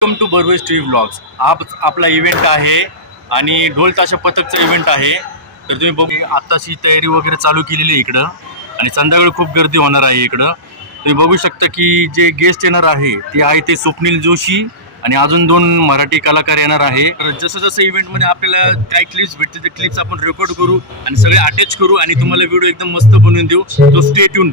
Welcome to Barve's tea blogs आप आपला event आहे आणि ढोल ताशा पथकचा इव्हेंट आहे. तर तुम्ही बघू आत्ताशी तयारी वगैरे चालू केलेली आहे इकडं आणि संध्याकाळी खूप गर्दी होणार आहे इकडं. तुम्ही बघू शकता की जे गेस्ट येणार आहे ते आहे ते स्वप्नील जोशी आणि अजून दोन मराठी कलाकार येणार आहे. तर जसं जसं इव्हेंटमध्ये आपल्याला काय क्लिप्स भेटते ते क्लिप्स आपण रेकॉर्ड करू आणि सगळे अटॅच करू आणि तुम्हाला व्हिडिओ एकदम मस्त बनवून देऊ. तो stay tune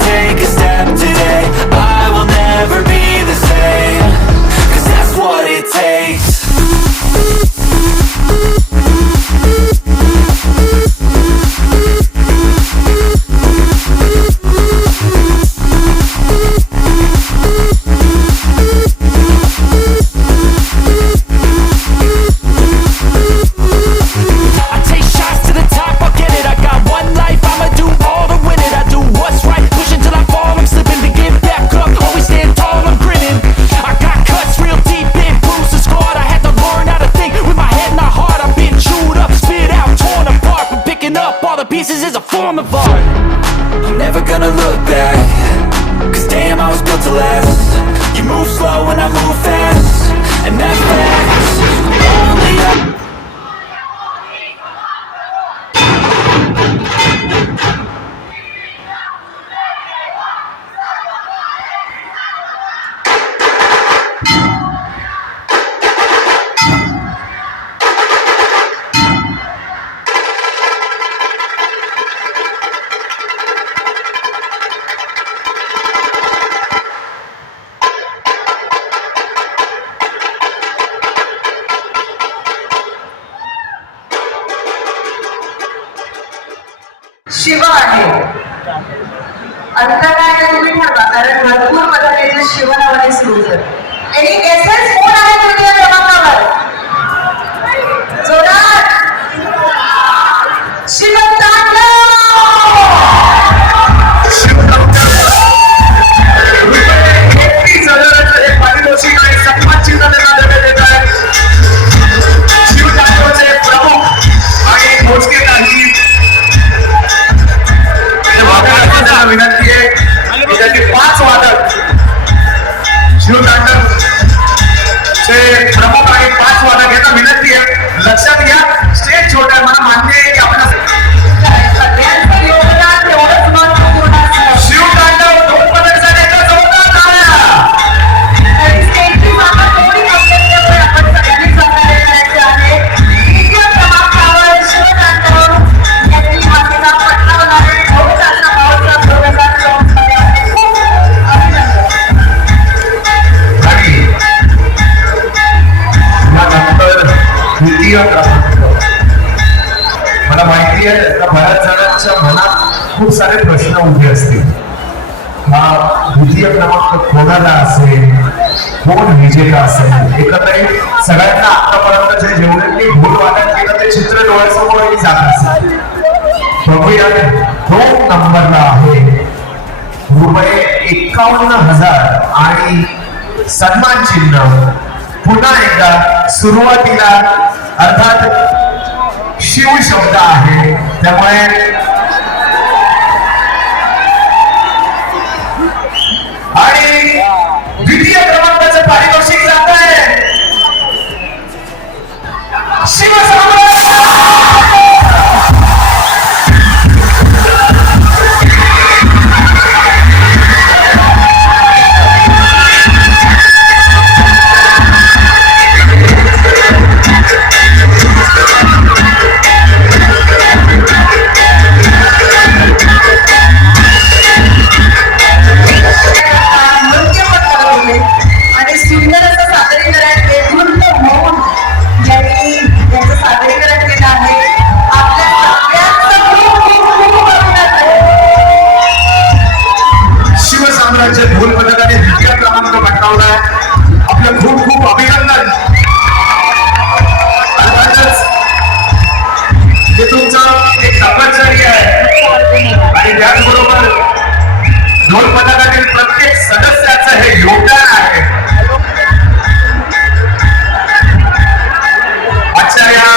And that's Shiv आहे. अंतर काय तुम्ही ठरवा कारण भरपूर पद्धतीचे शिव नावाने सुरू होतं एनी गेसेस द्वितीय क्रमांक कोणाला असेल कोण विजेता असेल एकंदरीत सगळ्यांना आतापर्यंत जे जेवढे ढोल वादन केलं ते चित्र डोळ्यासमोर जात असेल. बघूया दोन नंबरला आहे. रुपये एकावन्न हजार आणि सन्मान चिन्ह. पुन्हा एकदा सुरुवातीला अर्थात शिव शब्द आहे. त्यामुळे हे तुमचं एक तपश्चर्य आहे. आणि त्याचबरोबर दोन पथकातील प्रत्येक सदस्याचं हे योगदान आहे. आजच्या या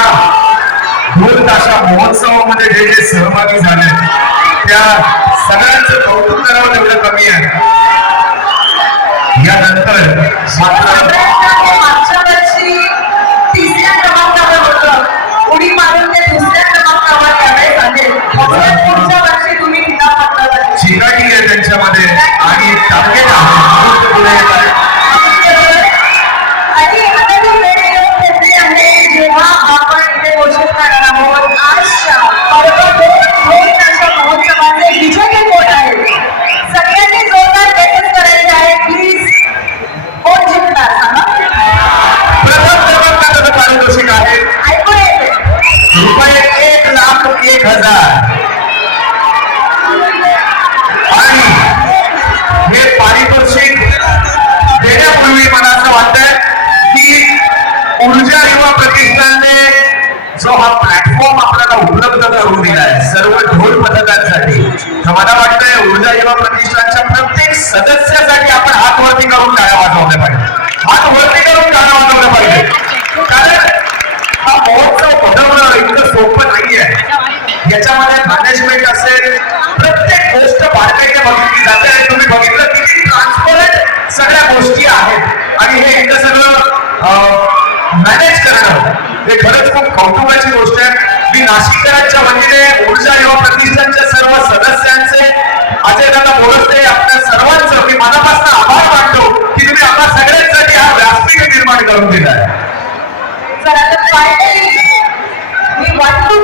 दोन ताशा महोत्सवामध्ये जे जे सहभागी झाले त्या सगळ्यांचं कौतुक करावं तेवढं कमी आहे. यानंतर मला वाटतंय ऊर्जा युवा प्रतिष्ठानच्या प्रत्येक सदस्यासाठी आपण हात वरती करून टाळ्या वाजवल्या पाहिजे. हात वरती करून टाळ्या वाजवल्या पाहिजे. कारण हा महोत्सव घडवणं इतकं सोपं नाहीये. याच्यामध्ये मॅनेजमेंट असेल प्रत्येक गोष्ट बारकाईने बघितली जाते आणि तुम्ही बघितलं किती ट्रान्सपरंट सगळ्या गोष्टी आहेत. आणि हे इथं सगळं मॅनेज करणं हे खरंच खूप कौतुकाची गोष्ट आहे. मी नाशिककरांच्या वतीने ऊर्जा युवा प्रतिष्ठानच्या सर्व सदस्यांचे अजय दादा बोलते आपल्या सर्वांचं मी मनापासून आभार मानतो की तुम्ही आपल्या सगळ्यांसाठी हा व्यासपीठ निर्माण करून दिलाय. मी वाटतो